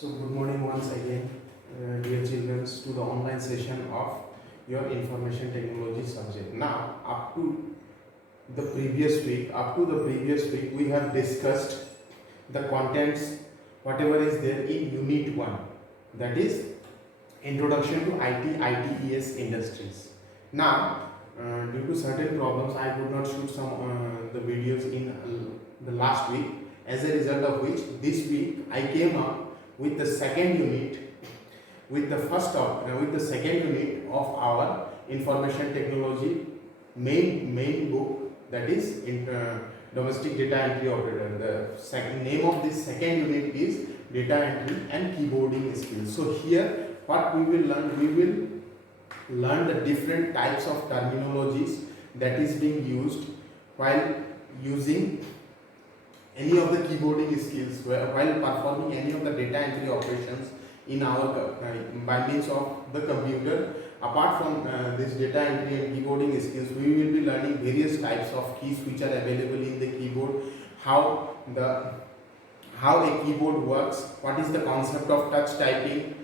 So good morning once again, dear children, to the online session of your information technology subject. Now, up to the previous week, we have discussed the contents, whatever is there in Unit 1, that is Introduction to ITES Industries. Now, due to certain problems, I could not shoot some the videos in the last week. As a result of which, this week I came up with the second unit, with the second unit of our information technology main book, that is domestic data entry operator. The second name of this second unit is data entry and keyboarding skills. So here what we will learn the different types of terminologies that is being used while using any of the keyboarding skills, while performing any of the data entry operations in our by means of the computer. Apart from this data entry and keyboarding skills, we will be learning various types of keys which are available in the keyboard, how a keyboard works, what is the concept of touch typing.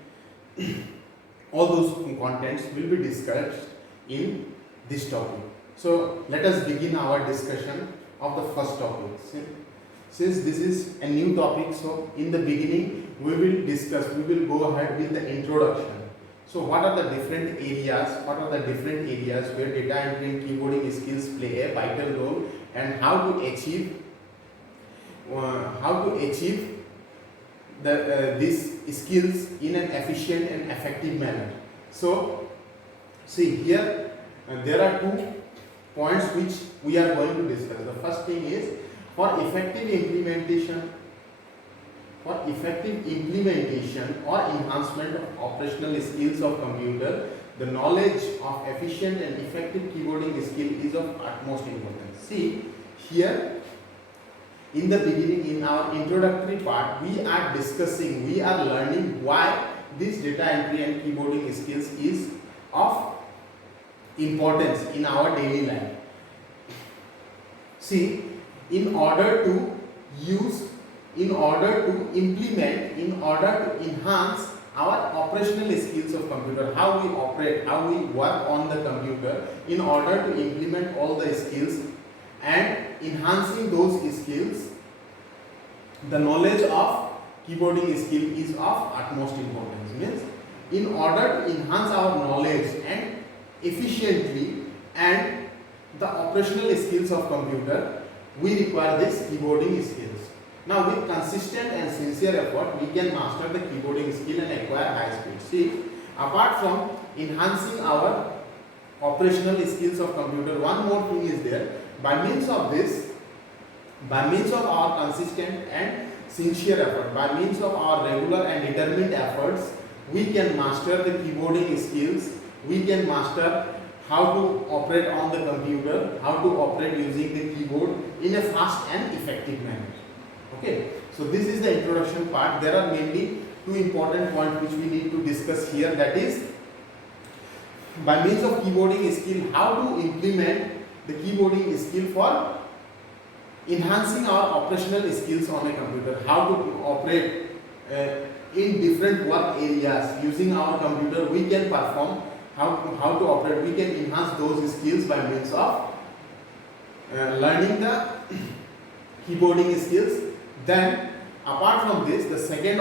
All those contents will be discussed in this topic. So let us begin our discussion of the first topic. Since this is a new topic, so in the beginning we will go ahead with the introduction. So what are the different areas, where data entry and keyboarding skills play a vital role, and how to achieve these skills in an efficient and effective manner. So see here, there are 2 points which we are going to discuss. The first thing is, for effective implementation or enhancement of operational skills of computer, the knowledge of efficient and effective keyboarding skill is of utmost importance. See here, in the beginning, in our introductory part, we are learning why this data entry and keyboarding skills is of importance in our daily life. See, in order to implement, in order to enhance our operational skills of computer, how we operate, how we work on the computer, in order to implement all the skills and enhancing those skills, the knowledge of keyboarding skill is of utmost importance. Means, in order to enhance our knowledge and efficiently and the operational skills of computer, we require this keyboarding skills. Now, with consistent and sincere effort, we can master the keyboarding skill and acquire high speed. See, apart from enhancing our operational skills of computer, one more thing is there. By means of our consistent and sincere effort, by means of our regular and determined efforts, we can master the keyboarding skills. We can master how to operate on the computer, how to operate using the keyboard in a fast and effective manner. Okay, so this is the introduction part. There are mainly 2 important points which we need to discuss here, that is, by means of keyboarding skill, how to implement the keyboarding skill for enhancing our operational skills on a computer, how to operate in different work areas using our computer. We can perform how to operate, we can enhance those skills by means of learning the keyboarding skills. Then apart from this, the second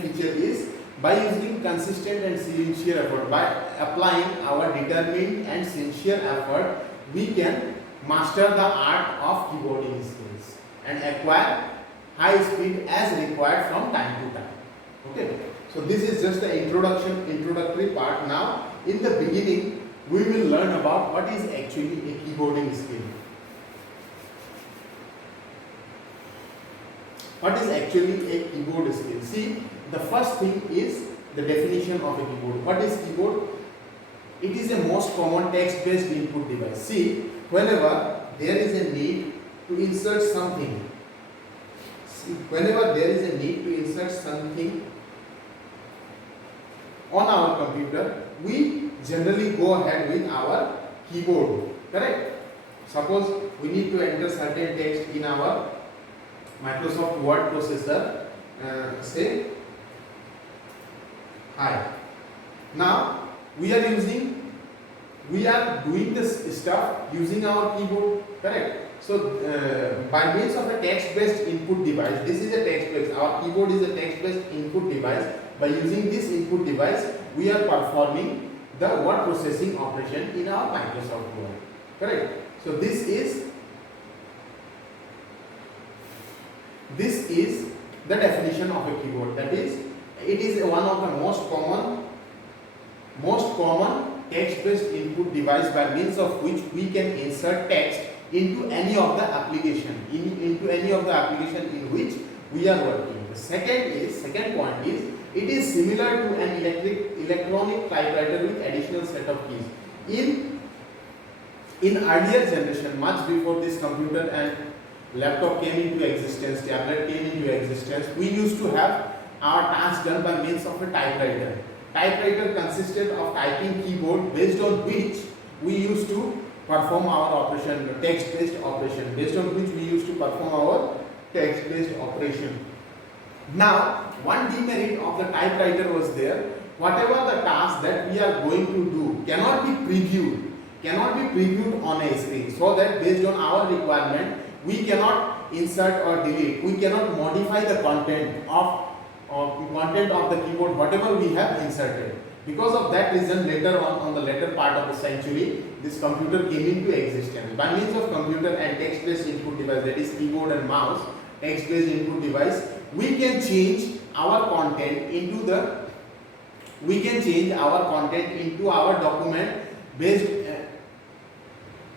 feature is, by using consistent and sincere effort, by applying our determined and sincere effort, we can master the art of keyboarding skills and acquire high speed as required from time to time. Okay, so this is just the introductory part. Now, in the beginning, we will learn about what is actually a keyboarding skill. What is actually a keyboard skill? See, the first thing is the definition of a keyboard. What is keyboard? It is a most common text-based input device. See, whenever there is a need to insert something, on our computer, we generally go ahead with our keyboard. Correct? Suppose we need to enter certain text in our Microsoft Word processor say hi. Now we are doing this stuff using our keyboard, correct? So by means of a text-based input device, this is a text-based, our keyboard is a text-based input device. By using this input device, we are performing the word processing operation in our Microsoft Word, correct? So this is the definition of a keyboard. That is, it is one of the most common text-based input device by means of which we can insert text into any of the application in which we are working. The second point is it is similar to an electronic typewriter with additional set of keys. In earlier generation, much before this computer and laptop came into existence, tablet came into existence, we used to have our tasks done by means of a typewriter. Typewriter consisted of typing keyboard based on which we used to perform our operation, text-based operation, based on which we used to perform our text-based operation. Now, one demerit of the typewriter was there. Whatever the task that we are going to do cannot be previewed on a screen, so that based on our requirement, we cannot insert or delete, we cannot modify the content of the keyboard, whatever we have inserted. Because of that reason, later on the later part of the century, this computer came into existence. By means of computer and text-based input device, that is keyboard and mouse, text-based input device, we can change our content into our document based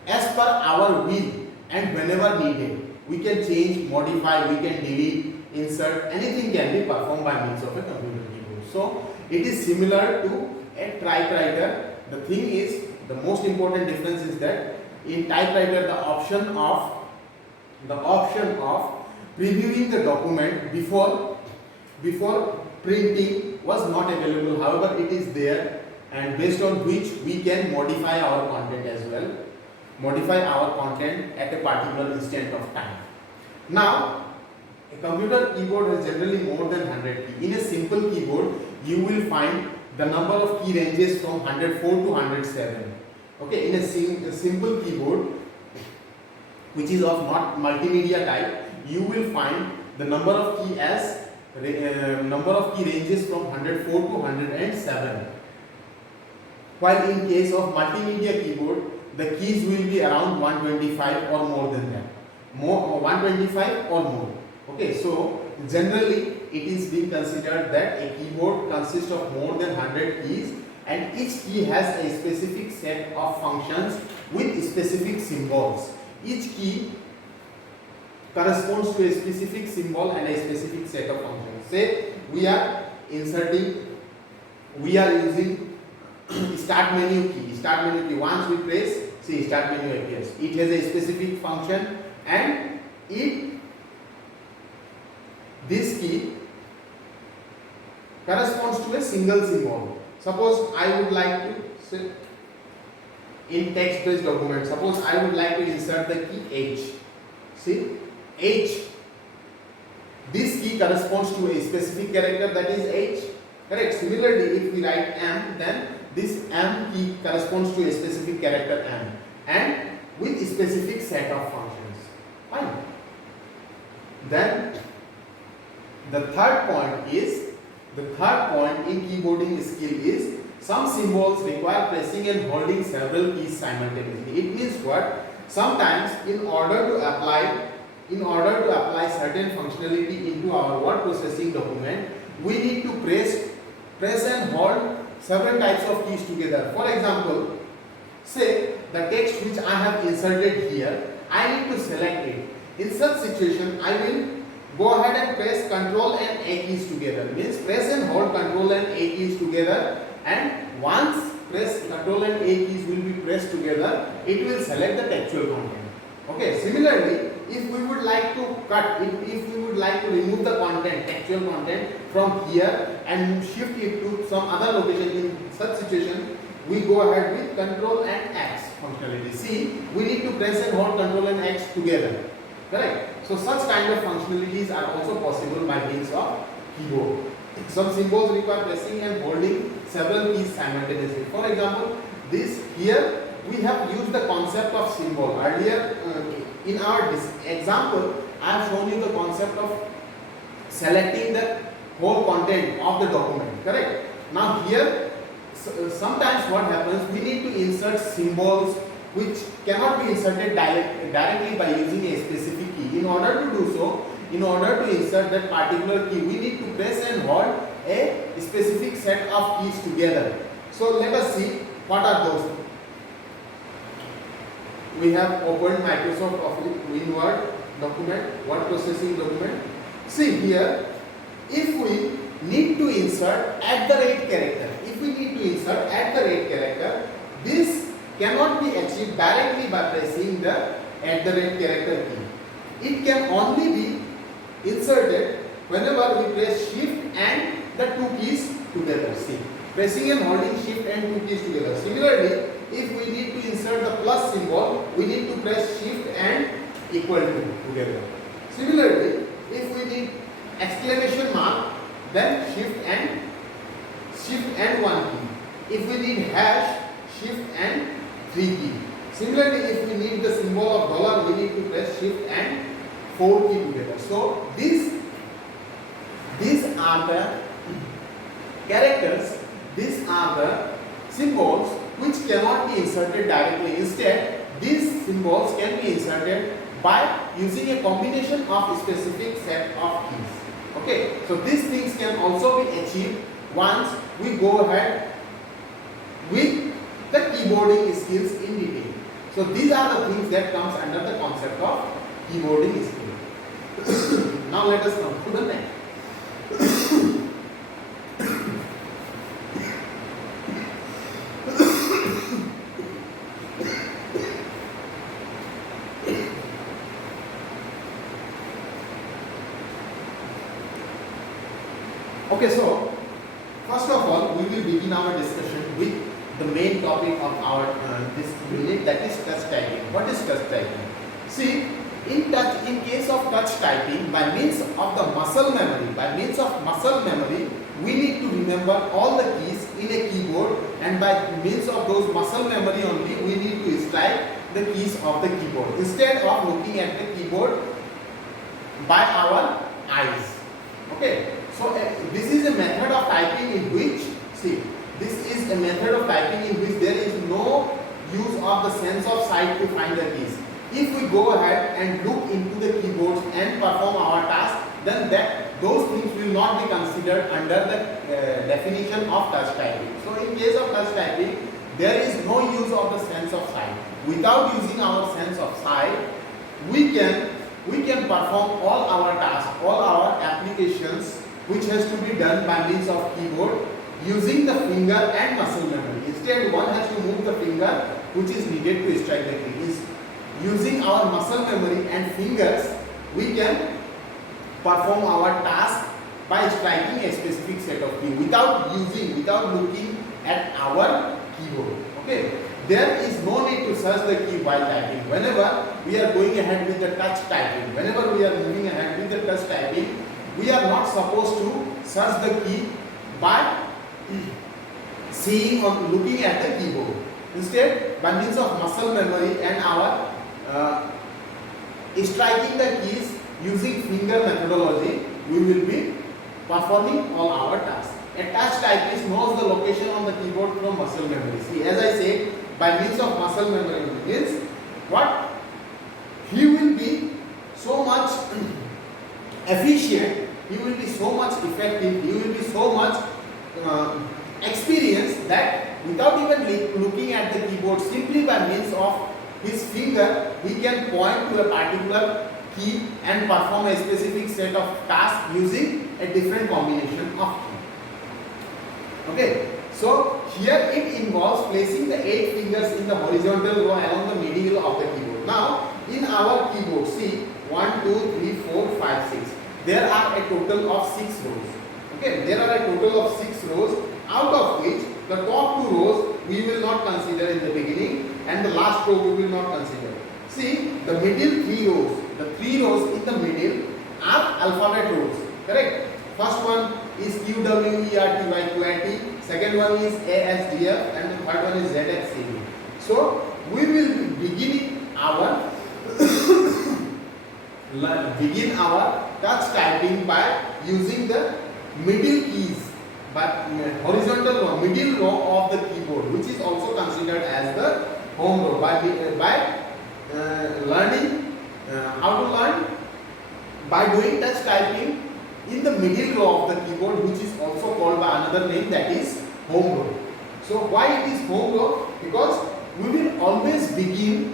as per our will, and whenever needed. We can change, modify, we can delete, insert, anything can be performed by means of a computer keyboard. So it is similar to a typewriter. The thing is, the most important difference is that in typewriter the option of previewing the document before printing was not available. However, it is there, and based on which we can modify our content as well, modify our content at a particular instant of time. Now, a computer keyboard has generally more than 100 keys. In a simple keyboard, you will find the number of key ranges from 104 to 107. Okay, in a simple keyboard, which is of not multimedia type, you will find the number of key ranges from 104 to 107. While in case of multimedia keyboard, the keys will be around 125 or more than that. 125 or more. Okay, so generally it is being considered that a keyboard consists of more than 100 keys, and each key has a specific set of functions with specific symbols. Each key corresponds to a specific symbol and a specific set of functions. Say we are using start menu key. Once we press, see, start menu appears. It has a specific function, and this key corresponds to a single symbol. Suppose I would like to say in text-based document, suppose I would like to insert the key H. See, H. This key corresponds to a specific character, that is H. Correct. Similarly, if we write M, then this M key corresponds to a specific character M, and with a specific set of functions. Fine. Then the third point in keyboarding skill is some symbols require pressing and holding several keys simultaneously. It means what? Sometimes in order to apply certain functionality into our word processing document, we need to press and hold several types of keys together. For example, say the text which I have inserted here, I need to select it. In such situation, I will go ahead and press Ctrl and A keys together. Means press and hold Ctrl and A keys together, and once press Ctrl and A keys will be pressed together, it will select the textual content. Okay. Similarly, if we would like to remove the content, textual content from here and shift it to some other location, in such situation, we go ahead with Ctrl and X functionality. See, we need to press and hold Ctrl and X together. Correct. So such kind of functionalities are also possible by means of keyboard. Some symbols require pressing and holding several keys simultaneously. For example, this here we have used the concept of symbol. Earlier in our example, I have shown you the concept of selecting the whole content of the document. Correct? Now here, sometimes what happens, we need to insert symbols which cannot be inserted directly by using a specific key. In order to do so, in order to insert that particular key, we need to press and hold a specific set of keys together. So let us see what are those. We have opened Microsoft Office Word document, word processing document. See here, if we need to insert @character, this cannot be achieved directly by pressing the @character key. It can only be inserted whenever we press shift and the two keys together. See, pressing and holding shift and two keys together. Similarly, if we need to insert the plus symbol, we need to press shift and equal to together. Similarly, if we need exclamation mark, then shift and one key. If we need hash, shift and three key. Similarly, if we need the symbol of dollar, we need to press shift and four key together. So these are the characters, these are the symbols which cannot be inserted directly. Instead, these symbols can be inserted by using a combination of a specific set of keys. Okay, so these things can also be achieved once we go ahead with the keyboarding skills in detail. So these are the things that comes under the concept of keyboarding skill. Now let us come to the next. Okay, so first of all, we will begin our discussion with the main topic of our this unit, that is touch typing. What is touch typing? See, in case of touch typing, by means of the muscle memory, we need to remember all the keys in a keyboard, and by means of those muscle memory only, we need to strike the keys of the keyboard instead of looking at the keyboard by our eyes. Okay. So this is a method of typing in which, see, this is a method of typing in which there is no use of the sense of sight to find the keys. If we go ahead and look into the keyboards and perform our task, then those things will not be considered under the definition of touch typing. So in case of touch typing, there is no use of the sense of sight. Without using our sense of sight, we can perform all our tasks, all our applications which has to be done by means of keyboard using the finger and muscle memory. Instead, one has to move the finger which is needed to strike the key. Using our muscle memory and fingers, we can perform our task by striking a specific set of keys without looking at our keyboard. Okay, there is no need to search the key while typing. Whenever we are going ahead with the touch typing, whenever we are moving ahead with the touch typing, we are not supposed to search the key by seeing or looking at the keyboard. Instead, by means of muscle memory and our striking the keys using finger methodology, we will be performing all our tasks. A touch typist knows the location on the keyboard from muscle memory. See, as I said, by means of muscle memory means what? He will be so much efficient, he will be so much effective, he will be so much experienced that without even looking at the keyboard, simply by means of his finger, he can point to a particular key and perform a specific set of tasks using a different combination of keys. Okay, so here it involves placing the 8 fingers in the horizontal row along the middle of the keyboard. Now, in our keyboard, see 1, 2, 3, 4, 5, 6. There are a total of 6 rows. Okay, there are a total of 6 rows, out of which the top 2 rows we will not consider in the beginning, and the last row we will not consider. See, the middle 3 rows, the 3 rows in the middle are alphabet rows. Correct? First one is QWERTY QWERTY, second one is ASDF, and the third one is ZXCD. So we will be beginning our touch typing by using the middle keys, but horizontal row, middle row of the keyboard, which is also considered as the home row. By learning how to learn by doing touch typing in the middle row of the keyboard, which is also called by another name, that is home row. So why it is home row? Because we will always begin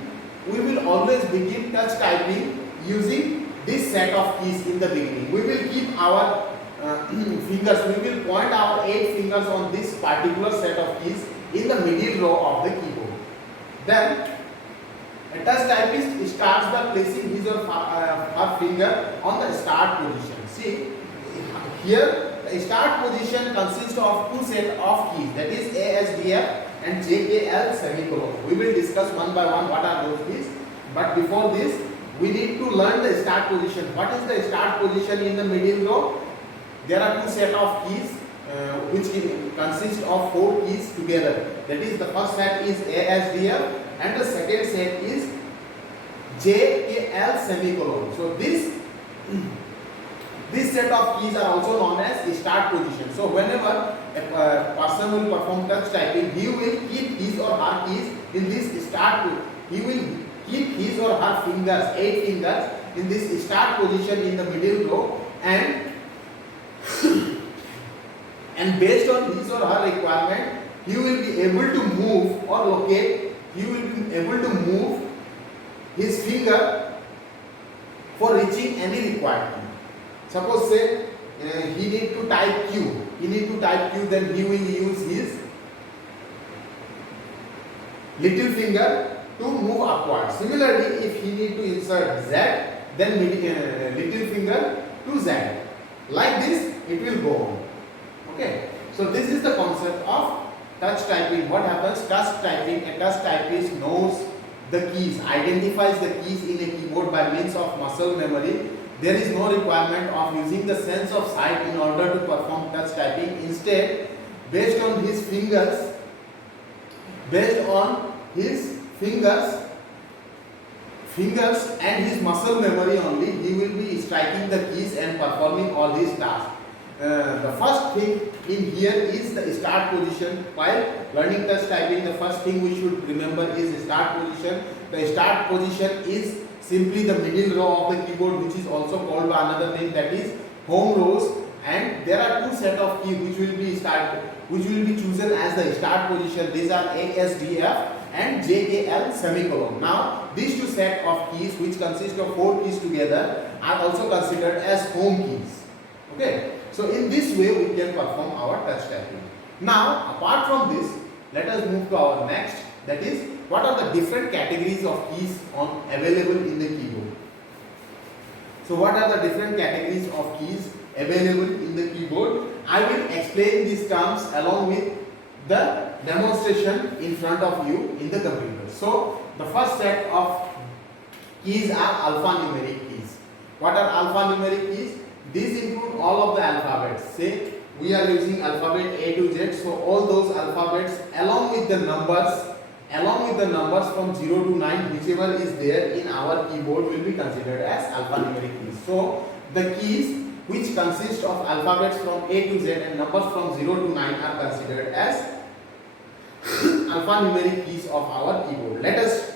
touch typing using this set of keys in the beginning. We will keep our fingers, we will point our 8 fingers on this particular set of keys in the middle row of the keyboard. Then a touch typist starts by placing his or her finger on the start position. See, here the start position consists of 2 sets of keys, that is ASDF and JKL semicolon. We will discuss one by one what are those keys. But before this, we need to learn the start position. What is the start position in the middle row? There are 2 sets of keys which consist of 4 keys together. That is, the first set is ASDF and the second set is JKL semicolon. So this set of keys are also known as start position. So whenever a person will perform touch typing, he will keep his or her keys in this start. He will keep his or her fingers, 8 fingers, in this start position in the middle row, and based on his or her requirement, he will be able to move or locate. He will be able to move his finger for reaching any required key. Suppose say he need to type Q. Then he will use his little finger to move upward. Similarly, if he need to insert Z, then little finger to Z. Like this, it will go on. Okay. So this is the concept of touch typing. What happens? Touch typing. A touch typist knows the keys, identifies the keys in a keyboard by means of muscle memory. There is no requirement of using the sense of sight in order to perform touch typing. Instead, based on his fingers and his muscle memory only, he will be striking the keys and performing all these tasks. The first thing in here is the start position. While learning touch typing, the first thing we should remember is start position. The start position is simply the middle row of the keyboard, which is also called by another name, that is home rows. And there are 2 sets of keys which will be chosen as the start position. These are ASDF and JKL semicolon. Now these 2 sets of keys, which consist of 4 keys together, are also considered as home keys. Okay. So in this way we can perform our touch typing. Now apart from this, let us move to our next, that is, what are the different categories of keys available in the keyboard. So what are the different categories of keys available in the keyboard? I will explain these terms along with the demonstration in front of you in the computer. So the first set of keys are alphanumeric keys. What are alphanumeric keys? These include all of the alphabets. Say we are using alphabet A to Z, so all those alphabets along with the numbers from 0 to 9, whichever is there in our keyboard, will be considered as alphanumeric keys. So the keys which consist of alphabets from A to Z and numbers from 0 to 9 are considered as alphanumeric keys of our keyboard. Let us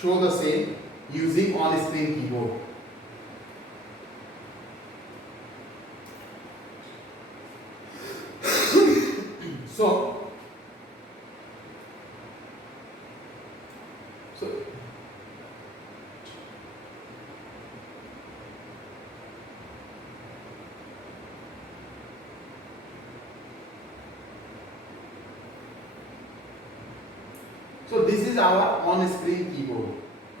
show the same using on-screen keyboard. So this is our on-screen keyboard.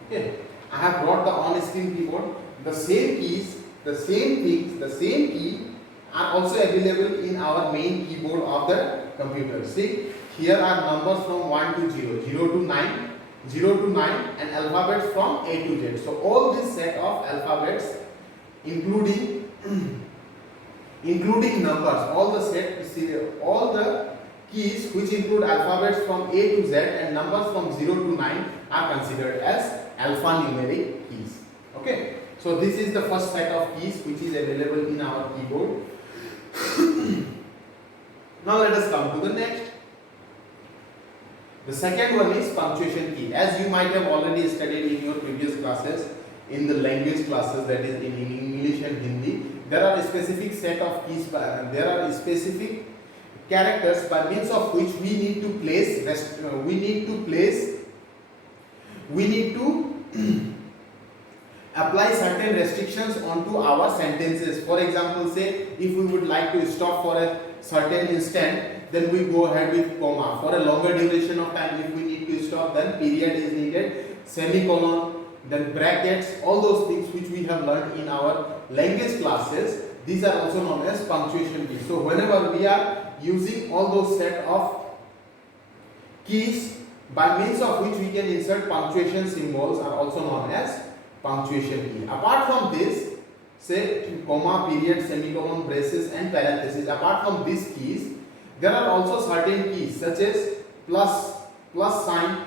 Okay, I have brought the on-screen keyboard. The same keys, the same things, the same key are also available in our main keyboard of the computer. See, here are numbers from 1 to 0, 0 to 9, 0 to 9, and alphabets from A to Z. So all this set of alphabets, including including numbers, all the keys which include alphabets from A to Z and numbers from 0 to 9 are considered as alphanumeric keys. Okay, so this is the first set of keys which is available in our keyboard. Now let us come to the next. The second one is punctuation key. As you might have already studied in your previous classes, in the language classes, that is in English and Hindi, there are a specific set of keys, there are specific characters by means of which we need to apply certain restrictions onto our sentences. For example, say if we would like to stop for a certain instant, then we go ahead with comma. For a longer duration of time, if we need to stop, then period is needed, semicolon, then brackets, all those things which we have learned in our language classes. These are also known as punctuation keys. So whenever we are using all those set of keys by means of which we can insert punctuation symbols are also known as punctuation key. Apart from this, say comma, period, semicolon, braces and parentheses, apart from these keys, there are also certain keys such as plus sign,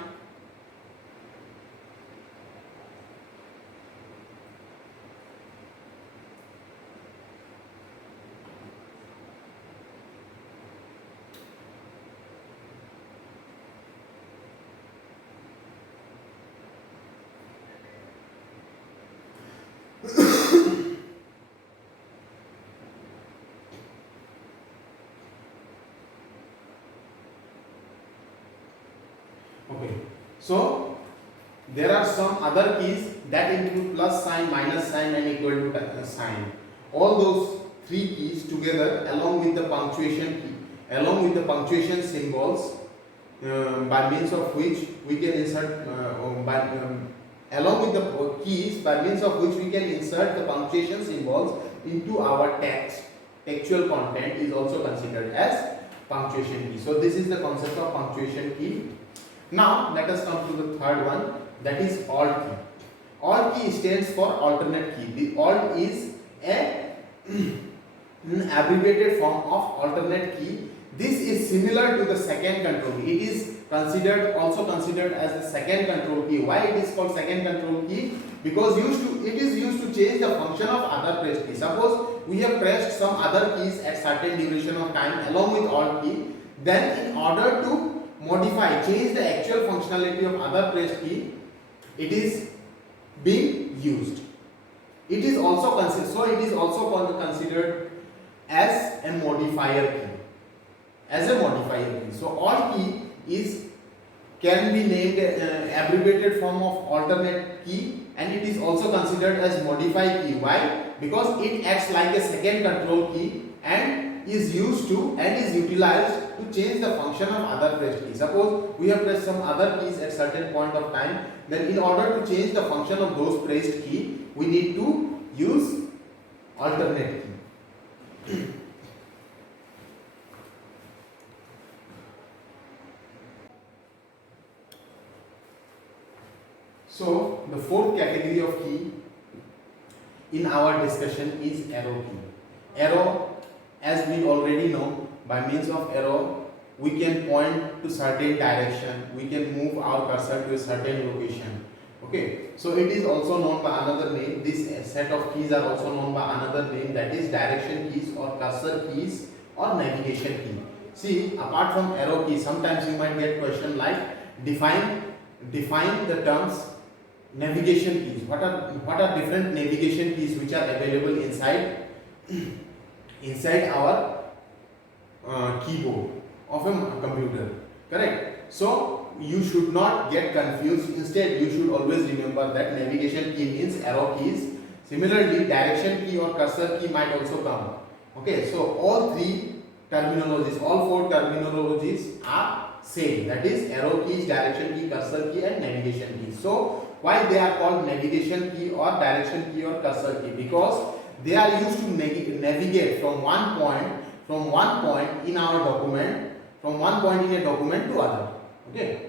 okay. So there are some other keys that include plus sign, minus sign and equal to sign. All those three keys together along with the punctuation key, along with the punctuation symbols by means of which we can insert along with the keys by means of which we can insert the punctuation symbols into our textual content is also considered as punctuation key. So this is the concept of punctuation key. Now let us come to the third one, that is alt key. Alt key stands for alternate key. The alt is an abbreviated form of alternate key. This is similar to the second control key. It is also considered as the second control key. Why it is called second control key? Because it is used to change the function of other pressed keys. Suppose we have pressed some other keys at certain duration of time along with alt key, then in order to change the actual functionality of other pressed key, it is being used. It is also considered as a modifier key. So alt key can be named abbreviated form of alternate key, and it is also considered as modify key. Why? Because it acts like a second control key and is utilized to change the function of other pressed keys. Suppose we have pressed some other keys at certain point of time, then in order to change the function of those pressed key, we need to use alternate key. So the fourth category of key in our discussion is arrow key. Arrow, as we already know, by means of arrow we can point to certain direction, we can move our cursor to a certain location. Okay, so it is also known by another name. This set of keys are also known by another name, that is direction keys or cursor keys or navigation key. See, apart from arrow key, sometimes you might get question like define the terms navigation keys. What are different navigation keys which are available inside our keyboard of a computer? Correct. So you should not get confused. Instead, you should always remember that navigation key means arrow keys. Similarly, direction key or cursor key might also come. Okay, so all four terminologies are same. That is arrow keys, direction key, cursor key and navigation key. So why they are called navigation key or direction key or cursor key? Because they are used to navigate from one point in our document, from one point in a document to other. Okay.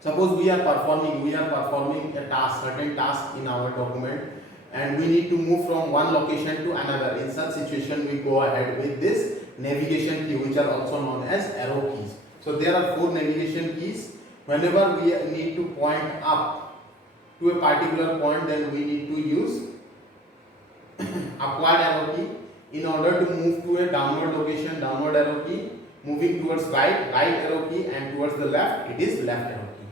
Suppose we are performing a task, certain task in our document, and we need to move from one location to another. In such situation, we go ahead with this navigation key, which are also known as arrow keys. So there are 4 navigation keys. Whenever we need to point up to a particular point, then we need to use upward arrow key. In order to move to a downward location, downward arrow key. Moving towards right, right arrow key, and towards the left, it is left arrow key.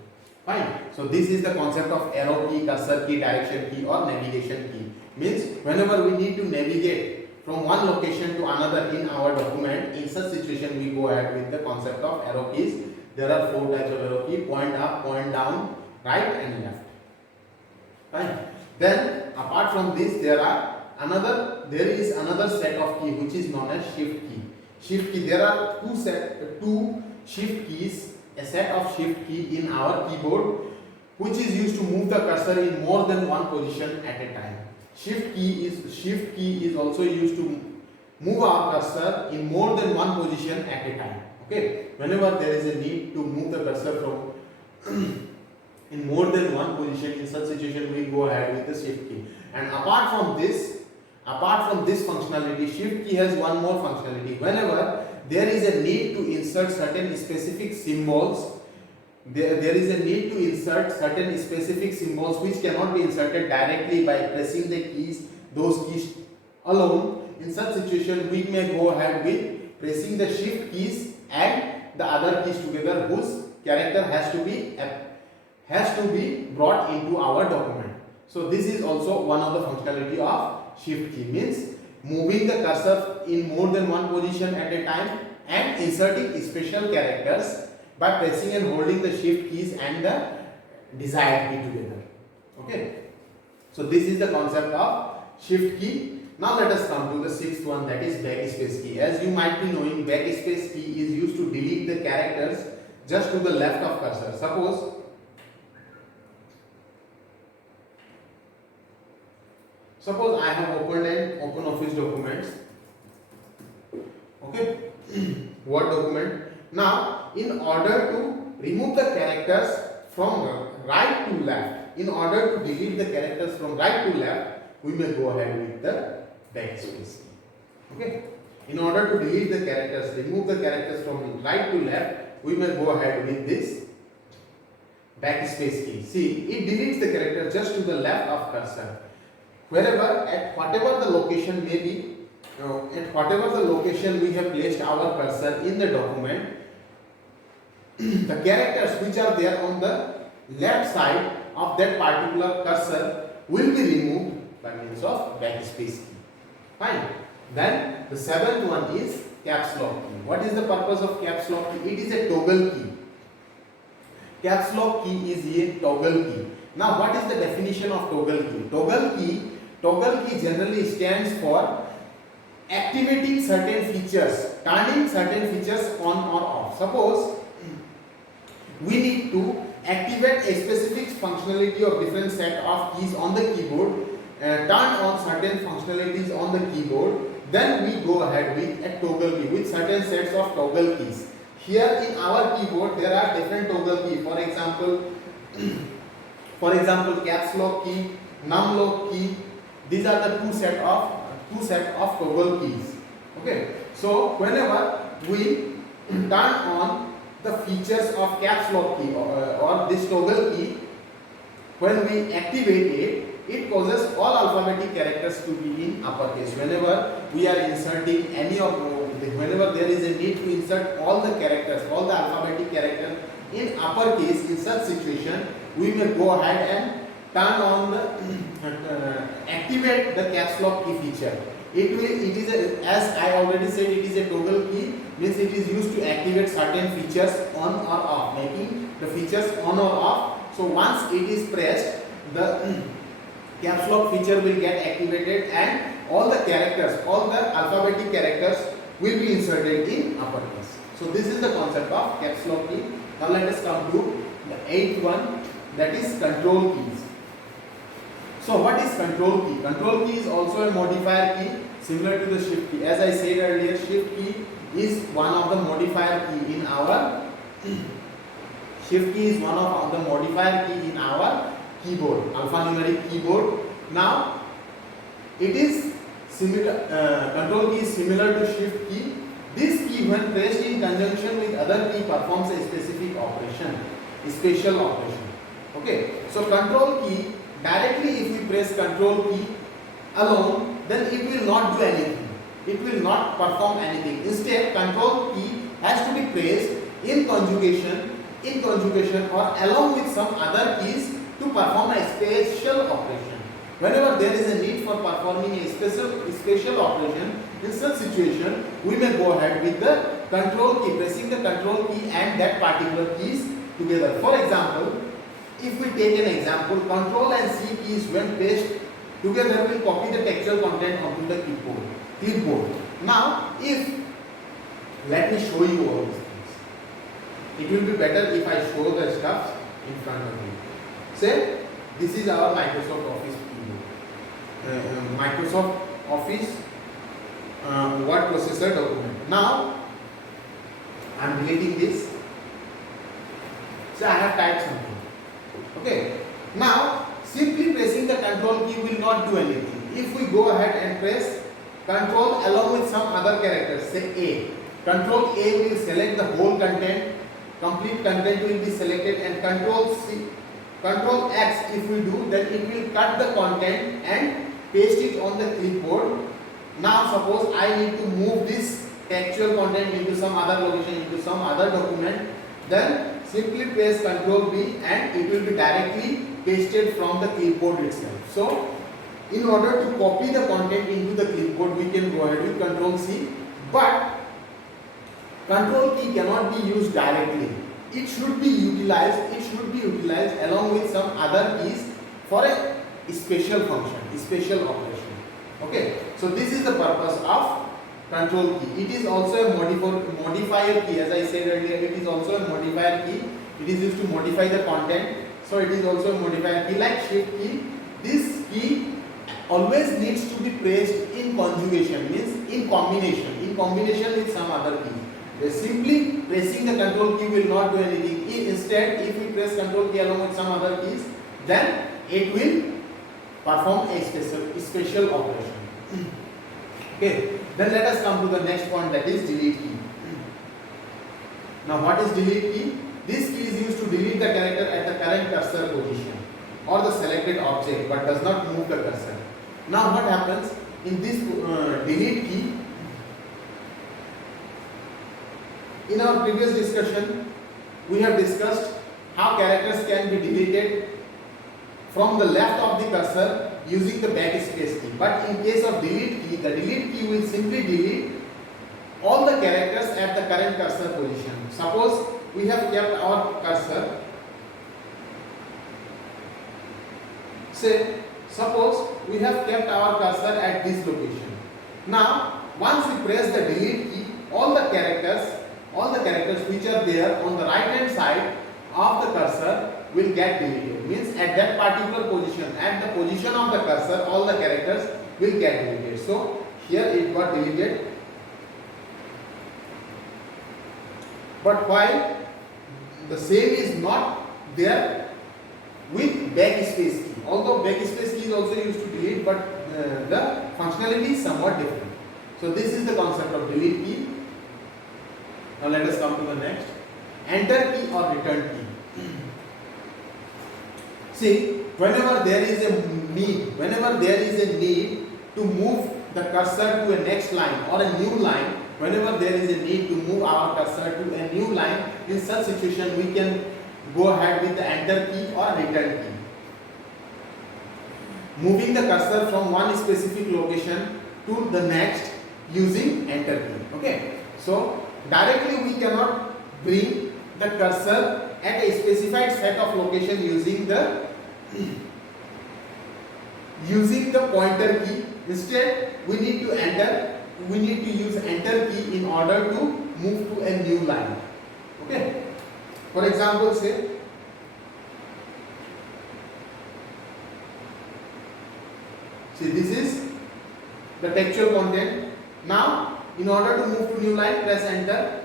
Fine. So this is the concept of arrow key, cursor key, direction key, or navigation key. Means whenever we need to navigate from one location to another in our document, in such situation we go ahead with the concept of arrow keys. There are 4 types of arrow key: point up, point down, right and left. Fine. Then apart from this, there is another set of key which is known as shift key. Shift key. There are two shift keys. A set of shift key in our keyboard, which is used to move the cursor in more than one position at a time. Shift key is also used to move our cursor in more than one position at a time. Okay. Whenever there is a need to move the cursor from in more than one position, in such situation we go ahead with the shift key. And apart from this functionality, shift key has one more functionality. Whenever there is a need to insert certain specific symbols, there is a need to insert certain specific symbols which cannot be inserted directly by pressing those keys alone. In such situation, we may go ahead with pressing the shift keys and the other keys together, whose character has to be brought into our document. So this is also one of the functionality of shift key, means moving the cursor in more than one position at a time and inserting special characters by pressing and holding the shift keys and the desired key together. Okay. So this is the concept of shift key. Now let us come to the 6th one, that is backspace key. As you might be knowing, backspace key is used to delete the characters just to the left of cursor. Suppose I have opened an OpenOffice documents, okay, Word document. Now, in order to remove the characters from right to left, in order to delete the characters from right to left, we may go ahead with the backspace key. Okay. In order to delete the characters, remove the characters from right to left, we may go ahead with this backspace key. See, it deletes the character just to the left of cursor. Wherever, at whatever the location may be, at whatever the location we have placed our cursor in the document, the characters which are there on the left side of that particular cursor will be removed by means of backspace key. Fine. Then the 7th one is caps lock key. What is the purpose of caps lock key? It is a toggle key. Caps lock key is a toggle key. Now, what is the definition of toggle key? Toggle key generally stands for activating certain features, turning certain features on or off. Suppose we need to activate a specific functionality of different set of keys on the keyboard, turn on certain functionalities on the keyboard, then we go ahead with a toggle key with certain sets of toggle keys. Here in our keyboard there are different toggle keys. For example, caps lock key, num lock key. These are the two set of toggle keys. Okay. So whenever we turn on the features of caps lock key or this toggle key, when we activate it, it causes all alphabetic characters to be in uppercase. Whenever we are inserting whenever there is a need to insert all the alphabetic characters in uppercase, in such situation, we may go ahead and turn on activate the caps lock key feature. As I already said, it is a toggle key, means it is used to activate certain features on or off, making the features on or off. So once it is pressed, the caps lock feature will get activated and all the alphabetic characters will be inserted in uppercase. So this is the concept of caps lock key. Now let us come to the 8th one, that is control keys. So what is control key? Control key is also a modifier key similar to the shift key. As I said earlier, shift key is one of the modifier key in our keyboard, alphanumeric keyboard. Now It is similar. Control key is similar to shift key. This key, when pressed in conjunction with other key, performs a specific operation, a special operation. Okay. So control key, directly if we press control key alone, then it will not do anything. It will not perform anything. Instead, control key has to be pressed in conjugation or along with some other keys to perform a special operation. Whenever there is a need for performing a special operation, in such situation, we may go ahead with the control key, pressing the control key and that particular keys together. For example, if we take an example, control and C keys when pressed together will copy the textual content onto the clipboard. Now, let me show you all these things. It will be better if I show the stuff in front of you. Say, this is our Microsoft Office keyboard. Microsoft Office word processor document. Now, I am deleting this. So, I have typed something. Okay. Now, simply pressing the control key will not do anything. If we go ahead and press control along with some other characters, say A. Control A will select the whole content, complete content will be selected, and control X if we do, then it will cut the content and paste it on the clipboard. Now suppose I need to move this textual content into some other location, into some other document, then simply press control B and it will be directly pasted from the clipboard itself. So in order to copy the content into the clipboard, we can go ahead with control C, but control key cannot be used directly. It should be utilized along with some other keys for a special function, a special operation. Okay, so this is the purpose of control key. It is also a modifier key, as I said earlier. It is also a modifier key. It is used to modify the content. So it is also a modifier key like shift key. This key always needs to be pressed in conjugation, means in combination with some other key. Simply pressing the control key will not do anything. Instead, if we press control key along with some other keys, then it will perform a special operation. Okay, then let us come to the next point, that is delete key. Now what is delete key? This key is used to delete the character at the current cursor position or the selected object but does not move the cursor. Now what happens in this delete key? In our previous discussion, we have discussed how characters can be deleted from the left of the cursor using the backspace key. But in case of delete key, the delete key will simply delete all the characters at the current cursor position. Suppose we have kept our cursor. Suppose we have kept our cursor at this location. Now, once we press the delete key, all the characters which are there on the right hand side of the cursor will get deleted. Means at that particular position, at the position of the cursor, all the characters will get deleted. So here it got deleted. But while the same is not there with backspace key. Although backspace key is also used to delete, but the functionality is somewhat different. So this is the concept of delete key. Now let us come to the next. Enter key or return key. See, whenever there is a need to move the cursor to a next line or a new line, whenever there is a need to move our cursor to a new line, in such situation we can go ahead with the enter key or return key. Moving the cursor from one specific location to the next using enter key. Okay. So directly we cannot bring the cursor at a specified set of location using the pointer key. Instead, we need to use enter key in order to move to a new line. Okay. For example, say this is the textual content. Now, in order to move to new line, press enter,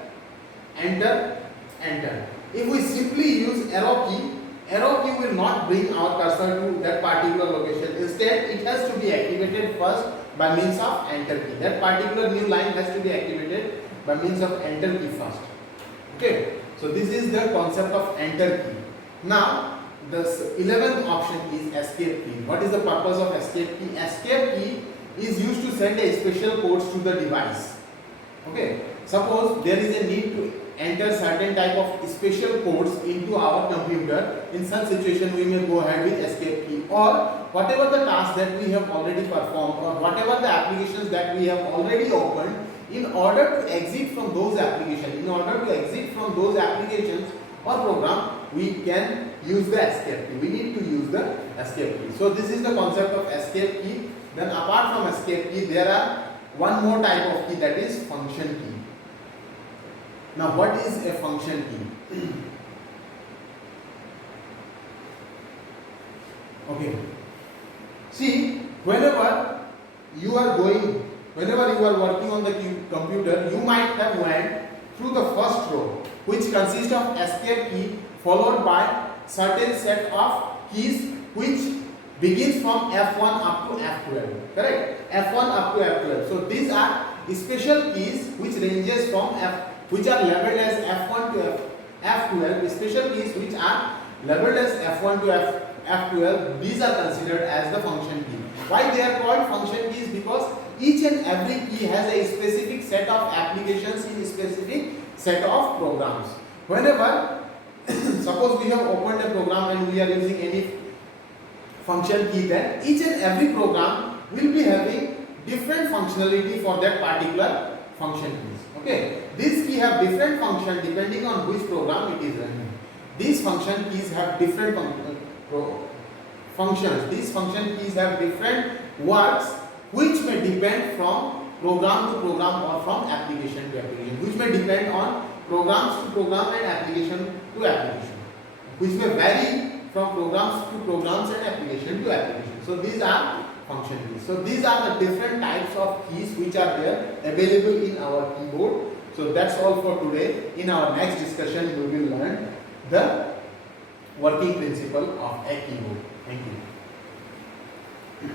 enter, enter. If we simply use arrow key, arrow key will not bring our cursor to that particular location. Instead, it has to be activated first by means of enter key. That particular new line has to be activated by means of enter key first. Okay, so this is the concept of enter key. Now, the 11th option is escape key. What is the purpose of escape key? Escape key is used to send a special codes to the device. Okay, suppose there is a need to enter certain type of special codes into our computer. In such situation, we may go ahead with escape key, or whatever the task that we have already performed, or whatever the applications that we have already opened, in order to exit from those applications, or program, we can use the escape key. We need to use the escape key. So this is the concept of escape key. Then apart from escape key, there are one more type of key, that is function key. Now what is a function key? Okay. See, whenever you are working on the computer, you might have went through the first row, which consists of escape key followed by certain set of keys which begins from F1 up to F12. Correct? F1 up to F12. So these are special keys which ranges from which are labeled as F1 to F12. Special keys which are labeled as F1 to F12. These are considered as the function key. Why they are called function keys? Because each and every key has a specific set of applications in a specific set of programs. Whenever suppose we have opened a program and we are using any function key, then each and every program will be having different functionality for that particular function keys. Okay, these key have different function depending on which program it is running. These function keys have different functions. These function keys have different works which may depend from program to program or from application to application, which may depend on programs to program and application to application, which may vary from programs to programs and application to application. So these are function keys. So these are the different types of keys which are there available in our keyboard. So that's all for today. In our next discussion, we will learn the working principle of a keyboard. Thank you.